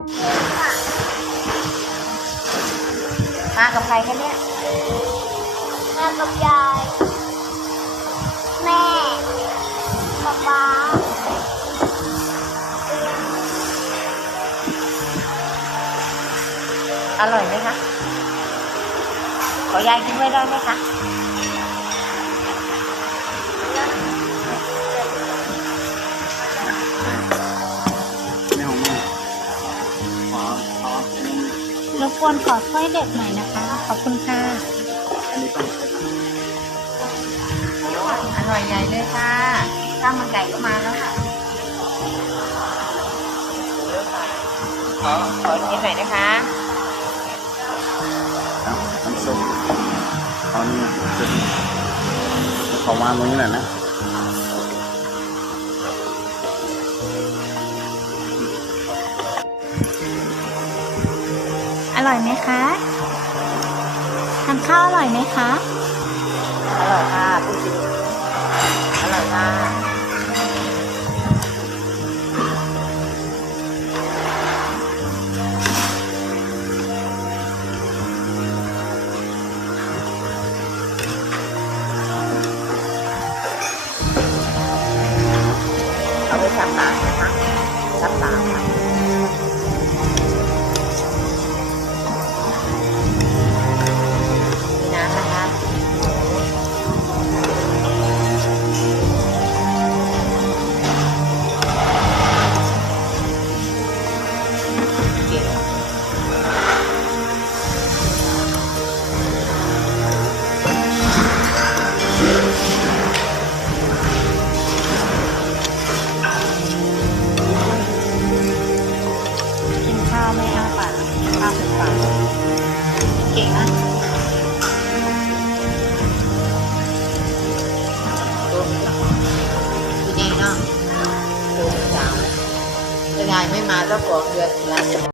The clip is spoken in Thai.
มากับใครคะเนี่ยมากับยาย แม่ป๊าป๊าอร่อยไหมคะ ขอยายกินไว้ได้ไหมคะ รบกวนขอถ้วยเด็กหน่อยนะคะ ขอบคุณค่ะอันนี้ต้องอร่อยใหญ่เลยค่ะ ข้าวมันไก่ก็มาแล้วค่ะขอขอนิดหน่อยนะคะน้ำซุปเอานี่จุดขอวางตรงนี้หน่อยนะ ร่อยไหมคะทานข้าวอร่อยไหมคะ อร่อยค่ะพูดจริงอร่อยค่ะเอาไว้ซับปากนะคะซับปาค่ะ ยายไม่มาแล้วก่อเดือนแล้ว